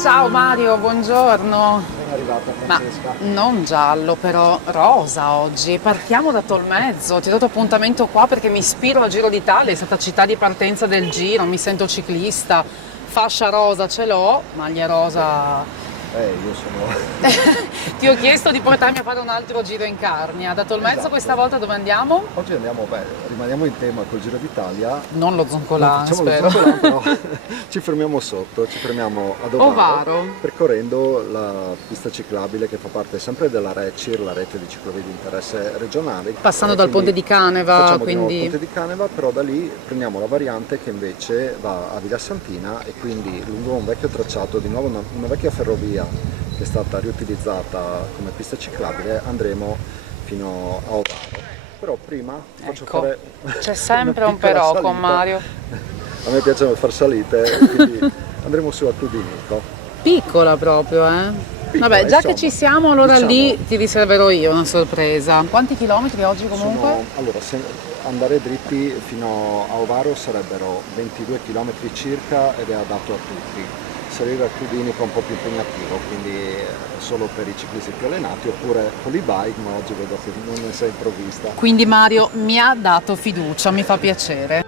Ciao Mario, buongiorno. Ben arrivata Ma Francesca. non giallo, però rosa oggi. Partiamo da Tolmezzo. Ti ho dato appuntamento qua perché mi ispiro al Giro d'Italia, è stata città di partenza del Giro, mi sento ciclista. Fascia rosa ce l'ho, maglia rosa. Io sono... Ti ho chiesto di portarmi a fare un altro giro in Carnia. Da Tolmezzo questa Esatto. volta dove andiamo? Oggi andiamo, rimaniamo in tema col Giro d'Italia. Non lo Non Zoncolà, facciamo lo spero. zoccolo, però ci fermiamo sotto, ci fermiamo ad Ovaro, Ovaro. percorrendo la pista ciclabile che fa parte sempre della RECIR, la rete di ciclovie di interesse regionale. Passando dal Quindi ponte di Caneva, facciamo di nuovo il quindi ponte di Caneva, però da lì prendiamo la variante che invece va a Villa Santina e quindi lungo un vecchio tracciato, di nuovo una vecchia ferrovia che è stata riutilizzata come pista ciclabile, andremo fino a Ovaro. Però prima ti faccio ecco, fare c'è una sempre un piccola però salita. con Mario. A me piacciono far salite, quindi andremo su a Tudinico. Piccola proprio, eh? Piccola, Vabbè, già che insomma, ci siamo, allora diciamo, lì ti riserverò io una sorpresa. Quanti chilometri oggi comunque? allora, se andare dritti fino a Ovaro sarebbero 22 km circa ed è adatto a tutti. Salire a Tudinico è un po' più impegnativo, quindi solo per i ciclisti più allenati, oppure con l'e-bike, ma oggi vedo che non ne sei improvvista. Quindi Mario mi ha dato fiducia, mi fa piacere.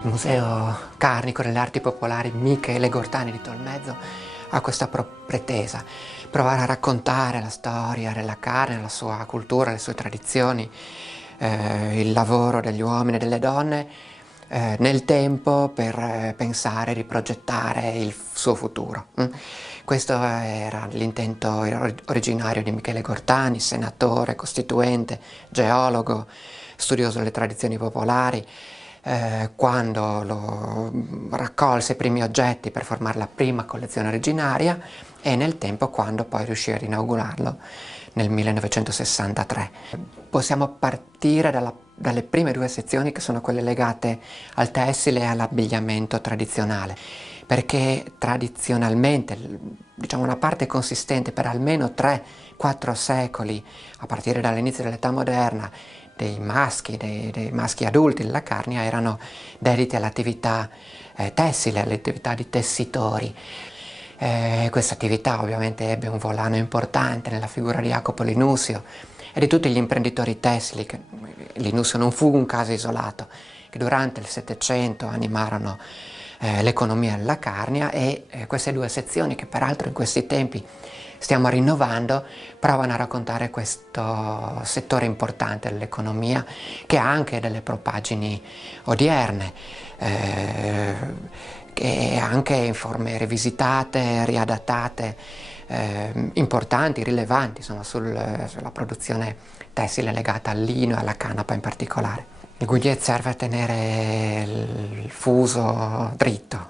Il Museo Carnico delle Arti Popolari Michele Gortani di Tolmezzo ha questa pretesa, provare a raccontare la storia della carne, la sua cultura, le sue tradizioni, il lavoro degli uomini e delle donne nel tempo per pensare e riprogettare il suo futuro. Questo era l'intento originario di Michele Gortani, senatore, costituente, geologo, studioso delle tradizioni popolari. Quando raccolse i primi oggetti per formare la prima collezione originaria e nel tempo quando poi riuscì ad inaugurarlo nel 1963. Possiamo partire dalle prime due sezioni che sono quelle legate al tessile e all'abbigliamento tradizionale, perché tradizionalmente, diciamo una parte consistente per almeno 3-4 secoli, a partire dall'inizio dell'età moderna, dei maschi adulti della Carnia erano dediti all'attività tessile, all'attività di tessitori. Questa attività ovviamente ebbe un volano importante nella figura di Jacopo Linussio e di tutti gli imprenditori tessili. Linussio non fu un caso isolato, che durante il Settecento animarono l'economia della Carnia e queste due sezioni, che peraltro in questi tempi stiamo rinnovando, provano a raccontare questo settore importante dell'economia che ha anche delle propaggini odierne, che anche in forme rivisitate, riadattate, importanti, rilevanti, insomma, sulla produzione tessile legata al lino e alla canapa in particolare. Il gouliet serve a tenere il fuso dritto.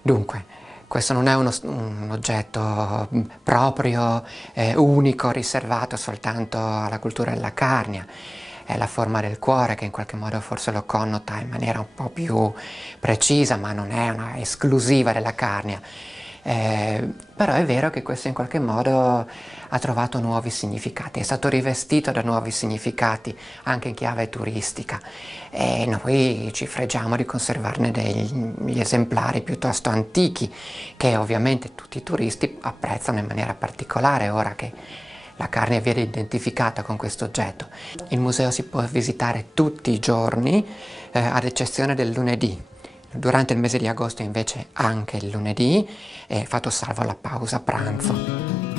Dunque, questo non è un oggetto proprio, unico, riservato soltanto alla cultura della Carnia. È la forma del cuore che in qualche modo forse lo connota in maniera un po' più precisa, ma non è una esclusiva della Carnia. Però è vero che questo in qualche modo ha trovato nuovi significati, è stato rivestito da nuovi significati anche in chiave turistica e noi ci fregiamo di conservarne degli esemplari piuttosto antichi che ovviamente tutti i turisti apprezzano in maniera particolare ora che la Carnia viene identificata con questo oggetto. Il museo si può visitare tutti i giorni ad eccezione del lunedì. Durante il mese di agosto invece anche il lunedì è fatto salvo la pausa pranzo.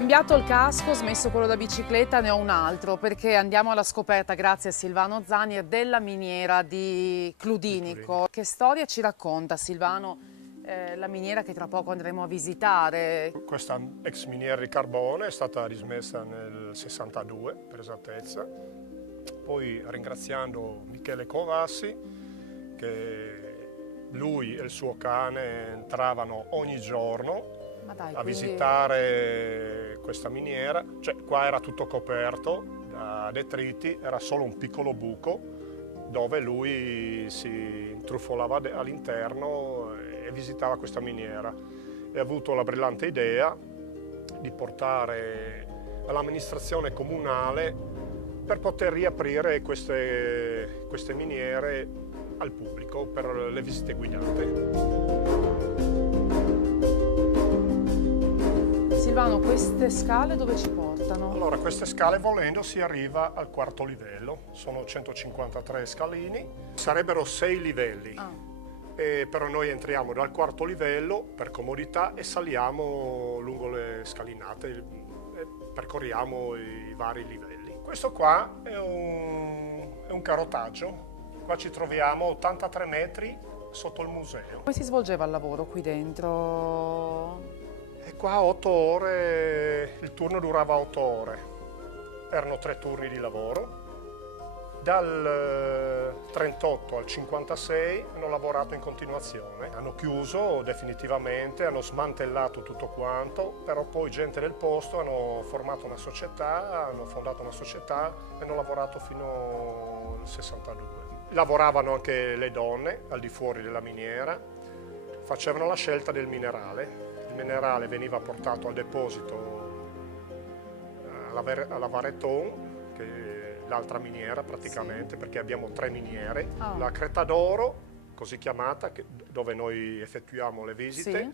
Cambiato il casco, smesso quello da bicicletta, ne ho un altro perché andiamo alla scoperta, grazie a Silvano Zanni, della miniera di Cludinico. Che storia ci racconta, Silvano, la miniera che tra poco andremo a visitare? Questa ex miniera di carbone è stata dismessa nel 62, per esattezza. Poi ringraziando Michele Covassi, che lui e il suo cane entravano ogni giorno a visitare questa miniera. Cioè, qua era tutto coperto da detriti, era solo un piccolo buco dove lui si intrufolava all'interno e visitava questa miniera. E ha avuto la brillante idea di portare all'amministrazione comunale per poter riaprire queste miniere al pubblico per le visite guidate. Silvano, queste scale dove ci portano? Allora, queste scale volendo si arriva al quarto livello, sono 153 scalini, sarebbero 6 livelli, però noi entriamo dal quarto livello per comodità e saliamo lungo le scalinate e percorriamo i vari livelli. Questo qua è un carotaggio, qua ci troviamo 83 metri sotto il museo. Come si svolgeva il lavoro qui dentro? E qua 8 ore, il turno durava 8 ore, erano 3 turni di lavoro. Dal 38 al 56 hanno lavorato in continuazione, hanno chiuso definitivamente, hanno smantellato tutto quanto, però poi gente del posto hanno formato una società, hanno fondato una società e hanno lavorato fino al 62. Lavoravano anche le donne al di fuori della miniera, facevano la scelta del minerale. Il minerale veniva portato al deposito alla Vareton, che è l'altra miniera praticamente, perché abbiamo 3 miniere. La Creta d'Oro, così chiamata, dove noi effettuiamo le visite,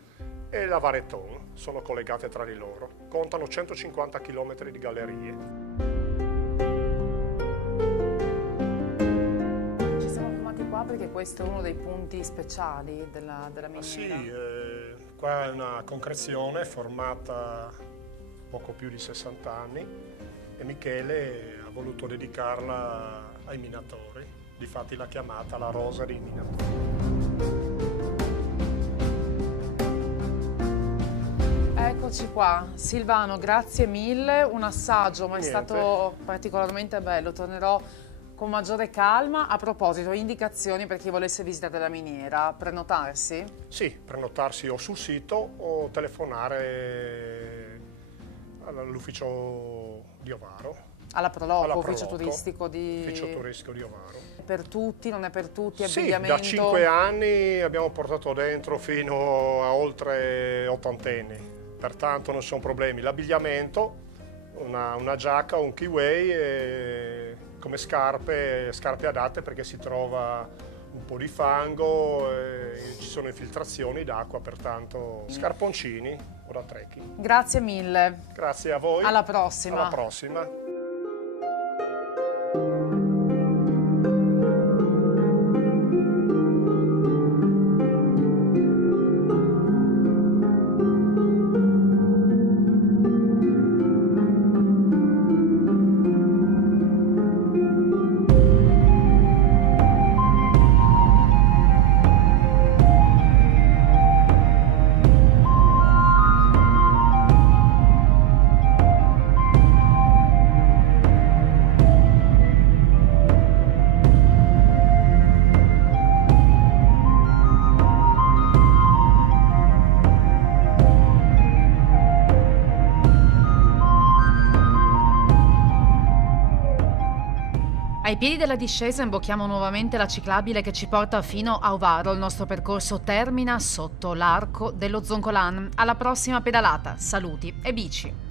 e la Vareton, sono collegate tra di loro. Contano 150 km di gallerie. Perché questo è uno dei punti speciali della miniera. Sì, qua è una concrezione formata poco più di 60 anni e Michele ha voluto dedicarla ai minatori, difatti l'ha chiamata la rosa dei minatori. Eccoci qua, Silvano, grazie mille, un assaggio, ma è stato particolarmente bello, tornerò con maggiore calma. A proposito, indicazioni per chi volesse visitare la miniera, prenotarsi? Sì, prenotarsi o sul sito o telefonare all'ufficio di Ovaro. Alla Proloco, ufficio turistico di Ovaro. Per tutti, non è per tutti, sì, abbigliamento? Da 5 anni abbiamo portato dentro fino a oltre 80enni, pertanto non sono problemi. L'abbigliamento, una giacca, un kiwi e come scarpe adatte perché si trova un po' di fango, ci sono infiltrazioni d'acqua, pertanto scarponcini o da trekking. Grazie mille. Grazie a voi. Alla prossima. Alla prossima. Ai piedi della discesa imbocchiamo nuovamente la ciclabile che ci porta fino a Ovaro. Il nostro percorso termina sotto l'arco dello Zoncolan. Alla prossima pedalata, saluti e bici!